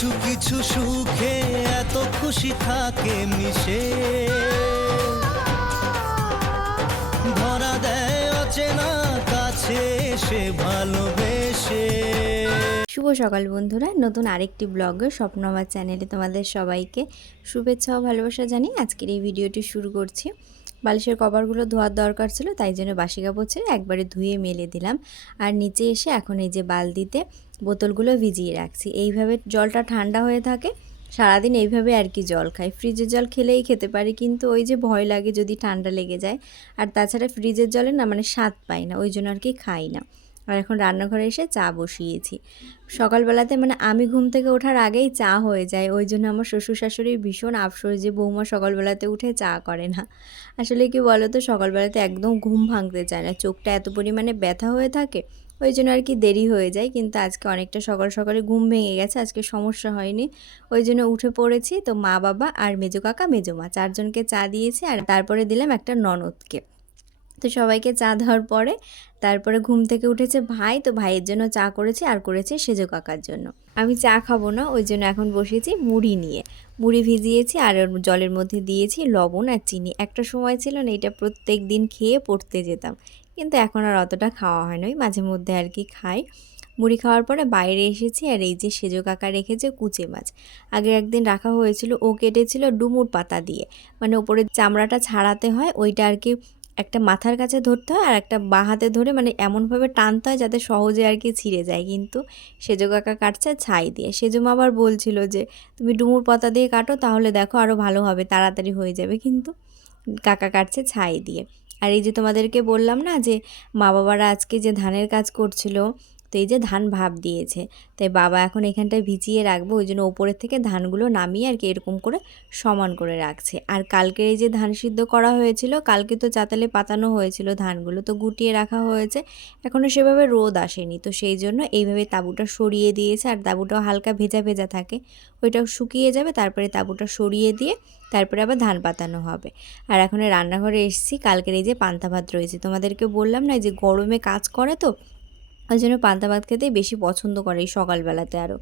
কিছু কিছু সুখে এত খুশি থাকে মিশে। ধরা দেয় অচেনা কাছে এসে ভালোবেসে। শুভ সকাল বন্ধুরা, নতুন আরেকটি ব্লগে স্বপ্ন চ্যানেলে তোমাদের সবাইকে শুভেচ্ছা ও ভালোবাসা জানিয়ে আজকের এই ভিডিওটি শুরু করছি। বালিশের কভারগুলো ধোয়ার দরকার ছিল, তাই জন্য বাসি কাপড় ছেড়ে একবারে ধুয়ে মেলে দিলাম। আর নিচে এসে এখন এই যে বালতিতে বোতলগুলো ভিজিয়ে রাখছি। এইভাবে জলটা ঠান্ডা হয়ে থাকে, সারাদিন এইভাবে আর কি জল খাই। ফ্রিজের জল খেলেই খেতে পারি, কিন্তু ওই যে ভয় লাগে যদি ঠান্ডা লেগে যায়। আর তাছাড়া ফ্রিজের জলে না মানে স্বাদ পাই না, ওই জন্য আর কি খাই না। আর এখন রান্নাঘরে এসে চা বসিয়েছি। সকালবেলাতে মানে আমি ঘুম থেকে ওঠার আগেই চা হয়ে যায়। ওই জন্য আমার শ্বশুর শাশুড়ির ভীষণ আফসোস যে বৌমা সকালবেলাতে উঠে চা করে না। আসলে কি বলো তো সকালবেলাতে একদম ঘুম ভাঙতে চায় না। চোখটা এত পরিমাণে ব্যথা হয়ে থাকে, ওই জন্য আর কি দেরি হয়ে যায়। কিন্তু আজকে অনেকটা সকাল সকালে ঘুম ভেঙে গেছে, আজকে সমস্যা হয়নি। ওই জন্য উঠে পড়েছি তো মা বাবা আর মেজো কাকা, মেজো মা। চারজনকে চা দিয়েছি আর তারপরে দিলাম একটা ননদকে। তো সবাইকে চা দেওয়ার পরে তারপরে ঘুম থেকে উঠেছে ভাই। তো ভাইয়ের জন্য চা করেছি আর করেছি সেজো কাকার জন্য। আমি চা খাব না, ওই জন্য এখন বসেছি মুড়ি নিয়ে। মুড়ি ভিজিয়েছি আর জলের মধ্যে দিয়েছি লবণ আর চিনি। একটা সময় ছিল না, এটা প্রত্যেক দিন খেয়ে পড়তে যেতাম। কিন্তু এখন আর অতটা খাওয়া হয় না, ওই মাঝে মধ্যে আর কি খাই। মুড়ি খাওয়ার পরে বাইরে এসেছি আর এই যে সেজো কাকা রেখেছে কুচে মাছ। আগে একদিন রাখা হয়েছিল, ও কেটেছিল ডুমুর পাতা দিয়ে। মানে ওপরে চামড়াটা ছাড়াতে হয়, ওইটা আর কি একটা মাথার কাছে ধরতে হয় আর একটা বাঁ হাতে ধরে মানে এমনভাবে টানতে হয় যাতে সহজে আর কি ছিঁড়ে যায়। কিন্তু সেজো কাকা কাটছে ছাই দিয়ে। সেজো মা আবার বলছিল যে, তুমি ডুমুর পাতা দিয়ে কাটো, তাহলে দেখো আরও ভালো হবে, তাড়াতাড়ি হয়ে যাবে। কিন্তু কাকা কাটছে ছাই দিয়ে। আর এই যে তোমাদেরকে বললাম না যে মা বাবারা আজকে যে ধানের কাজ করছিল তো এই যে ধান ভাব দিয়েছে। তাই বাবা এখন এখানটায় ভিজিয়ে রাখব, ওই জন্য ওপরের থেকে ধানগুলো নামিয়ে আর কি এরকম করে সমান করে রাখছে। আর কালকের এই যে ধান সিদ্ধ করা হয়েছিল, কালকে তো চাতালে পাতানো হয়েছিল ধানগুলো, তো গুটিয়ে রাখা হয়েছে। এখনও সেভাবে রোদ আসেনি, তো সেই জন্য এইভাবে তাঁবুটা সরিয়ে দিয়েছে, আর তাঁবুটাও হালকা ভেজা ভেজা থাকে। ওইটাও শুকিয়ে যাবে, তারপরে তাঁবুটা সরিয়ে দিয়ে তারপরে আবার ধান পাতানো হবে। আর এখন রান্নাঘরে এসেছি, কালকের এই যে পান্তা ভাত রয়েছে। তোমাদেরকে বললাম না যে গরমে কাজ করে তো ওই জন্য পান্তা ভাত খেতেই বেশি পছন্দ করে এই সকালবেলাতে আরও।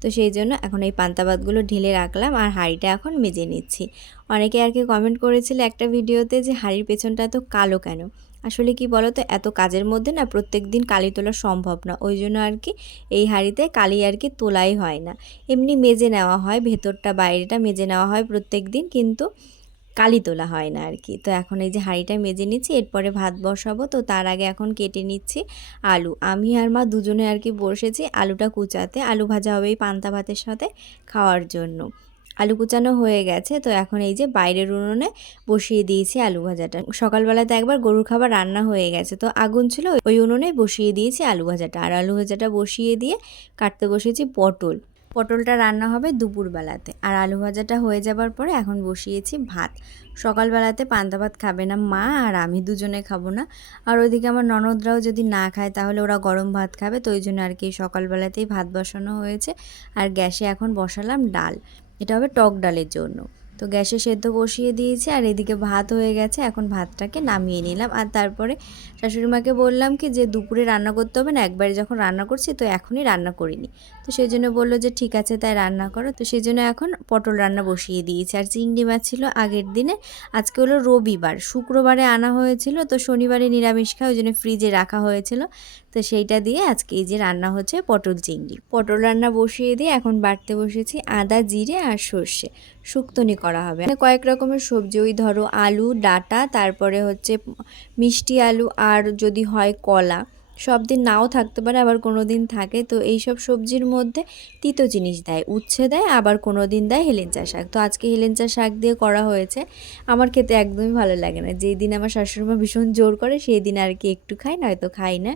তো সেই জন্য এখন এই পান্তা ভাতগুলো ঢেলে রাখলাম আর হাঁড়িটা এখন মেজে নিচ্ছি। অনেকে আর কি কমেন্ট করেছিল একটা ভিডিওতে যে হাঁড়ির পেছনটা এত কালো কেন? আসলে কি বলো তো এত কাজের মধ্যে না প্রত্যেক দিন কালি তোলা সম্ভব না। ওই জন্য আর কি এই হাঁড়িতে কালি আর কি তোলাই হয় না। এমনি মেজে নেওয়া হয়, ভেতরটা বাইরেটা মেজে নেওয়া হয় প্রত্যেক দিন কিন্তু কালি তোলা হয় না আর কি তো এখন এই যে হাঁড়িটা মেজে নিচ্ছি, এরপরে ভাত বসাবো। তো তার আগে এখন কেটে নিচ্ছি আলু। আমি আর মা দুজনে আর কি বসেছি আলুটা কুচাতে। আলু ভাজা হবে এই পান্তা ভাতের সাথে খাওয়ার জন্য। আলু কুচানো হয়ে গেছে। তো এখন এই যে বাইরের উনুনে বসিয়ে দিয়েছি আলু ভাজাটা। সকালবেলাতে একবার গরুর খাবার রান্না হয়ে গেছে। তো আগুন ছিল, ওই উনুনে বসিয়ে দিয়েছি আলু ভাজাটা। আর আলু ভাজাটা বসিয়ে দিয়ে কাটতে বসেছি পটল। পটলটা রান্না হবে দুপুরবেলাতে। আর আলু ভাজাটা হয়ে যাবার পরে এখন বসিয়েছি ভাত। সকালবেলাতে পান্তা ভাত খাবে না মা, আর আমি দুজনে খাব না। আর ওইদিকে আমার ননদরাও যদি না খায় তাহলে ওরা গরম ভাত খাবে, তো ওই জন্য আর কি সকালবেলাতেই ভাত বসানো হয়েছে। আর গ্যাসে এখন বসালাম ডাল। এটা হবে টক ডালের জন্য। তো গ্যাসে সেদ্ধ বসিয়ে দিয়েছি আর এদিকে ভাত হয়ে গেছে। এখন ভাতটাকে নামিয়ে নিলাম। আর তারপরে শাশুড়ি মাকে বললাম কি যে দুপুরে রান্না করতে হবে না, একবারে যখন রান্না করছি তো এখনই রান্না করিনি তো সেই জন্য বলল যে ঠিক আছে, তাই রান্না করো। তো সেই জন্য এখন পটল রান্না বসিয়ে দিয়েছি। আর চিংড়ি মাছ ছিল আগের দিনে, আজকে হলো রবিবার। শুক্রবারে আনা হয়েছিল, তো শনিবারে নিরামিষ খাওয়া ওই জন্য ফ্রিজে রাখা হয়েছিল। তো সেইটা দিয়ে আজকে এই যে রান্না হচ্ছে পটল চিংড়ি। পটল রান্না বসিয়ে দিয়ে এখন বাড়তে বসেছি আদা, জিরে আর সর্ষে। শুক্তনি করা হবে। মানে কয়েক রকমের সবজি, ওই ধরো আলু, ডাটা, তারপরে হচ্ছে মিষ্টি আলু আর যদি হয় কলা। সব দিন নাও থাকতে পারে, আবার কোনো দিন থাকে। তো এই সব সবজির মধ্যে তিতো জিনিস দেয়, উচ্ছে দেয়, আবার কোনো দিন দেয় হেলেঞ্চা শাক। তো আজকে হেলেঞ্চা শাক দিয়ে করা হয়েছে। আমার খেতে একদমই ভালো লাগে না। যেই দিন আমার শাশুড়িমা ভীষণ জোর করে, সেই দিন আর কি একটু খাই, নয়তো খাই না।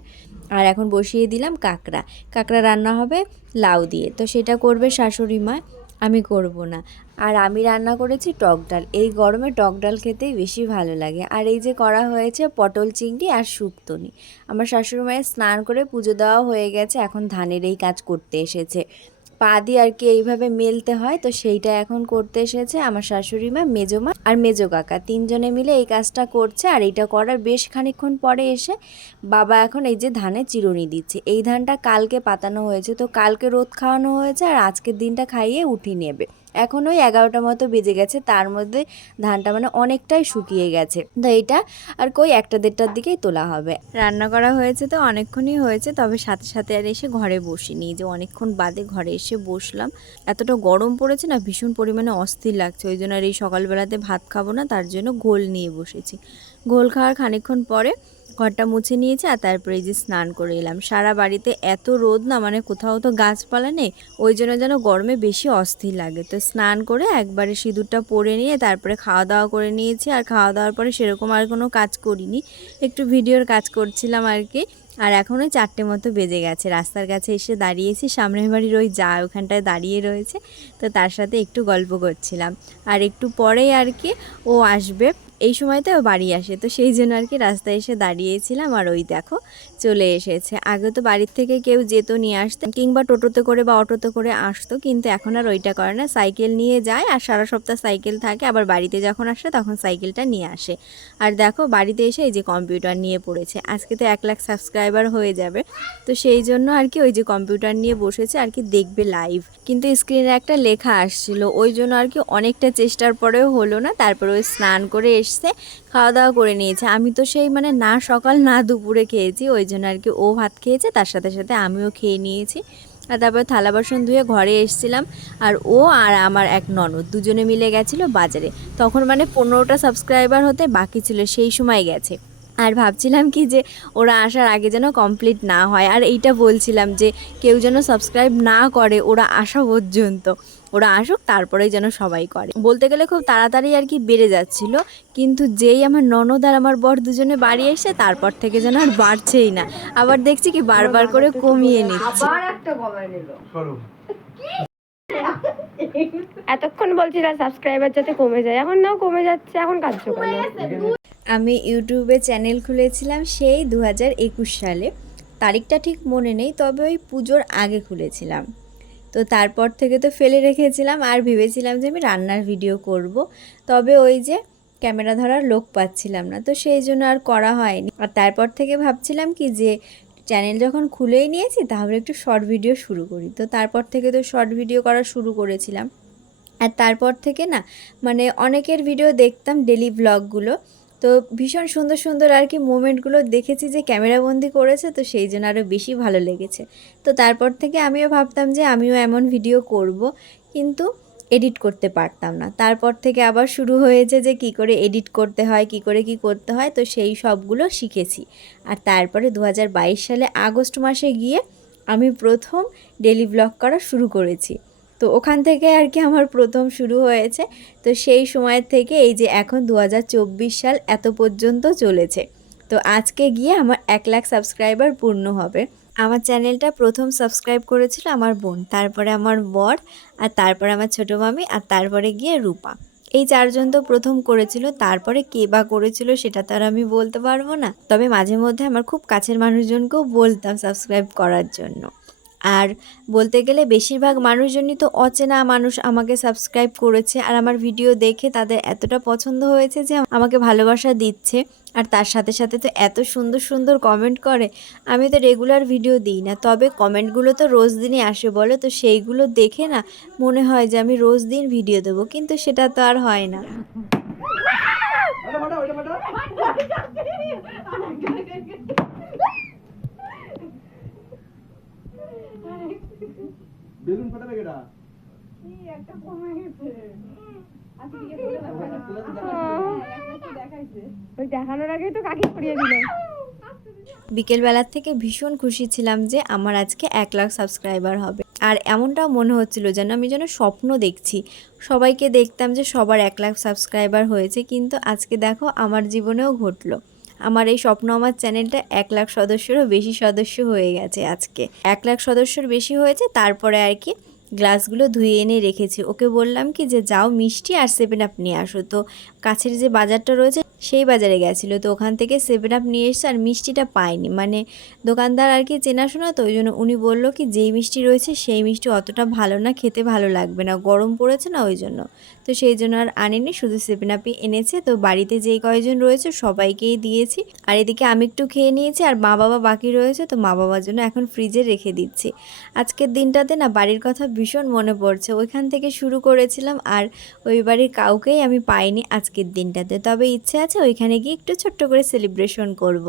আর এখন বসিয়ে দিলাম কাঁকড়া। কাঁকড়া রান্না হবে লাউ দিয়ে। তো সেটা করবে শাশুড়ি মা। আমি করব না। আর আমি রান্না করেছি টক ডাল। এই গরমে টক ডাল খেতেই বেশি ভালো লাগে। আর এই যে করা হয়েছে পটল চিংড়ি আর শুক্তনি আমার শাশুড়ি মায়ের স্নান করে পুজো দেওয়া হয়ে গেছে, এখন ধানের এই কাজ করতে এসেছে। পা দিয়ে আর কি এইভাবে মেলতে হয়, তো সেইটা এখন করতে এসেছে আমার শাশুড়ি মা, মেজো মা আর মেজো কাকা। তিনজনে মিলে এই কাজটা করছে আর এইটা করার বেশ খানিক্ষণ পরে এসে বাবা এখন এই যে ধানে চিরুনি দিচ্ছে। এই ধানটা কালকে পাতানো হয়েছে, তো কালকে রোদ খাওয়ানো হয়েছে আর আজকের দিনটা খাইয়ে উঠিয়ে নেবে। এখন ওই এগারোটা মতো বেজে গেছে, তার মধ্যে ধানটা মানে অনেকটাই শুকিয়ে গেছে। তো এইটা আর কই একটা দেড়টার দিকেই তোলা হবে। রান্না করা হয়েছে তো, অনেকক্ষণই হয়েছে, তবে সাথে সাথে আর এসে ঘরে বসিনি। যে অনেকক্ষণ বাদে ঘরে এসে বসলাম। এতটা গরম পড়েছে না, ভীষণ পরিমাণে অস্থির লাগছে। ওই জন্য আর এই সকালবেলাতে ভাত খাব না, তার জন্য গোল নিয়ে বসেছি। গোল খাওয়ার খানিকক্ষণ পরে ঘরটা মুছে নিয়েছি আর তারপরে যে স্নান করে এলাম। সারা বাড়িতে এত রোদ না মানে কোথাও তো গাছপালা নেই, ওই জন্য যেন গরমে বেশি অস্থির লাগে। তো স্নান করে একবারে সিঁদুরটা পরে নিয়ে তারপরে খাওয়া দাওয়া করে নিয়েছি আর খাওয়া দাওয়ার পরে সেরকম আর কোনো কাজ করিনি। একটু ভিডিওর কাজ করছিলাম আর কি। আর এখন ওই চারটে মতো বেজে গেছে। রাস্তার কাছে এসে দাঁড়িয়েছি, সামনের বাড়ির ওই যা ওখানটায় দাঁড়িয়ে রয়েছে। তো তার সাথে একটু গল্প করছিলাম। আর একটু পরেই আর কি ও আসবে। এই সময়তে ও বাড়ি আসে। তো সেই জন্য আর কি রাস্তায় এসে দাঁড়িয়েছিলাম আর ওই দেখো চলে এসেছে। আগে তো বাড়ির থেকে কেউ যেত নিয়ে আসতে, কিংবা টোটোতে করে বা অটোতে করে আসতো, কিন্তু এখন আর ওইটা করে না। সাইকেল নিয়ে যায় আর সারা সপ্তাহ সাইকেল থাকে, আবার বাড়িতে যখন আসে তখন সাইকেলটা নিয়ে আসে। আর দেখো বাড়িতে এসে এই যে কম্পিউটার নিয়ে পড়েছে। আজকে তো এক লাখ সাবস্ক্রাইবার হয়ে যাবে। তো সেই জন্য আর কি ওই যে কম্পিউটার নিয়ে বসেছে আর কি দেখবে লাইভ। কিন্তু স্ক্রিনে একটা লেখা আসছিল, ওই জন্য আর কি অনেকটা চেষ্টার পরেও হলো না। তারপরে ওই স্নান করে এসছে খাওয়া দাওয়া করে নিয়েছে। আমি তো সেই মানে না সকাল, না দুপুরে খেয়েছি, ওই জন্য আর কি ও ভাত খেয়েছে, তার সাথে সাথে আমিও খেয়ে নিয়েছি। আর তারপর থালা বাসন ধুয়ে ঘরে এসেছিলাম, আর ও আর আমার এক ননদ দুজনে মিলে গেছিল বাজারে। তখন মানে পনেরোটা সাবস্ক্রাইবার হতে বাকি ছিল, সেই সময় গেছে। আর ভাবছিলাম কি যে ওরা আসার আগে যেন কমপ্লিট না হয়। আর এইটা বলছিলাম যে কেউ যেন সাবস্ক্রাইব না করে ওরা আসা পর্যন্ত। ওরা আসুক তারপরেই যেন সবাই করে। বলতে গেলে খুব তাড়াতাড়ি আর কি বেড়ে যাচ্ছিল। কিন্তু যেই আমার ননদ আর আমার বর দুজনে বাড়ি এসে তারপর থেকে যেন আর বাড়ছেই না। আবার দেখছি কি বারবার করে কমিয়ে নিচ্ছে। এতক্ষণ বলছিলাম সাবস্ক্রাইবার যাতে কমে যায়। এখন নাও কমে যাচ্ছে, এখন কাঁদছো আমি ইউটিউবে চ্যানেল খুলেছিলাম সেই দু সালে। তারিখটা ঠিক মনে নেই, তবে ওই পুজোর আগে খুলেছিলাম। তো তারপর থেকে তো ফেলে রেখেছিলাম, আর ভেবেছিলাম যে আমি রান্নার ভিডিও করব। তবে ওই যে ক্যামেরা ধরার লোক পাচ্ছিলাম না, তো সেই জন্য আর করা হয়নি। আর তারপর থেকে ভাবছিলাম কি যে চ্যানেল যখন খুলেই নিয়েছি, তাহলে একটু শর্ট ভিডিও শুরু করি। তো তারপর থেকে তো শর্ট ভিডিও করা শুরু করেছিলাম। আর তারপর থেকে না মানে অনেকের ভিডিও দেখতাম ডেলি ব্লগগুলো তো ভীষণ সুন্দর সুন্দর আর কি মোমেন্টগুলো দেখেছি যে ক্যামেরাবন্দি করেছে, তো সেই জন্য আরও বেশি ভালো লেগেছে। তো তারপর থেকে আমিও ভাবতাম যে আমিও এমন ভিডিও করব। কিন্তু এডিট করতে পারতাম না। তারপর থেকে আবার শুরু হয়েছে যে কি করে এডিট করতে হয়, কি করে কি করতে হয়, তো সেই সবগুলো শিখেছি। আর তারপরে দু হাজার বাইশ সালে আগস্ট মাসে গিয়ে আমি প্রথম ডেলি ব্লগ করা শুরু করেছি। তো ওখান থেকে আর কি আমার প্রথম শুরু হয়েছে। তো সেই সময়ের থেকে এই যে এখন দু হাজার চব্বিশ সাল এত পর্যন্ত চলেছে। তো আজকে গিয়ে আমার এক লাখ সাবস্ক্রাইবার পূর্ণ হবে। আমার চ্যানেলটা প্রথম সাবস্ক্রাইব করেছিল আমার বোন, তারপরে আমার বর, আর তারপরে আমার ছোটো মামি, আর তারপরে গিয়ে রূপা। এই চারজন তো প্রথম করেছিল, তারপরে কে বা করেছিল সেটা তো আর আমি বলতে পারব না। তবে মাঝে মধ্যে আমার খুব কাছের মানুষজনকেও বলতাম সাবস্ক্রাইব করার জন্য। আর বলতে গেলে বেশিরভাগ মানুষজনই তো অচেনা মানুষ আমাকে সাবস্ক্রাইব করেছে আর আমার ভিডিও দেখে তাদের এতটা পছন্দ হয়েছে যে আমাকে ভালোবাসা দিচ্ছে। আর তার সাথে সাথে তো এত সুন্দর সুন্দর কমেন্ট করে আমি তো রেগুলার ভিডিও দিই না। তবে কমেন্টগুলো তো রোজ দিনই আসে বলে তো সেইগুলো দেখে না মনে হয় যে আমি রোজ দিন ভিডিও দেবো কিন্তু সেটা তো আর হয় না। বেলুন ফাটাবে কেটা ওই দেখানোর আগেই তো কাকি করিয়ে দিল। বিকেলবেলার থেকে ভীষণ খুশি ছিলাম যে আমার আজকে এক লাখ সাবস্ক্রাইবার হবে। আর এমনটাও মনে হচ্ছিল যেন আমি যেন স্বপ্ন দেখছি। সবাইকে দেখতাম যে সবার এক লাখ সাবস্ক্রাইবার হয়েছে কিন্তু আজকে দেখো আমার জীবনেও ঘটলো। আমার এই স্বপ্ন আমার চ্যানেলটা এক লাখ সদস্যেরও বেশি সদস্য হয়ে গেছে আজকে। এক লাখ সদস্যর বেশি হয়েছে, তারপরে আর কি গ্লাসগুলো ধুয়ে এনে রেখেছি। ওকে বললাম কি যে, যাও মিষ্টি আর সেভেন আপ নিয়ে আসো। তো কাছের যে বাজারটা রয়েছে, সেই বাজারে গেছিল। তো ওখান থেকে সেভেন আপ নিয়ে এসছে আর মিষ্টিটা পাইনি মানে দোকানদার আর কি চেনাশোনা, তো ওই জন্য উনি বলল কি, যেই মিষ্টি রয়েছে, সেই মিষ্টি অতটা ভালো না, খেতে ভালো লাগবে না। গরম পড়েছে না ওই জন্য? তো সেই জন্য আর আনেনি, শুধু সেভেন আপই এনেছে। তো বাড়িতে যেই কয়জন রয়েছে সবাইকেই দিয়েছি। আর এদিকে আমি একটু খেয়ে নিয়েছি, আর মা বাবা বাকি রয়েছে, তো মা বাবার জন্য এখন ফ্রিজে রেখে দিচ্ছি। আজকের দিনটাতে না বাড়ির কথা ভীষণ মনে পড়ছে। ওইখান থেকে শুরু করেছিলাম, আর ওই বাড়ির কাউকেই আমি পাইনি আজকের দিনটাতে। তবে ইচ্ছে আছে ওইখানে গিয়ে একটু ছোট্ট করে সেলিব্রেশন করব।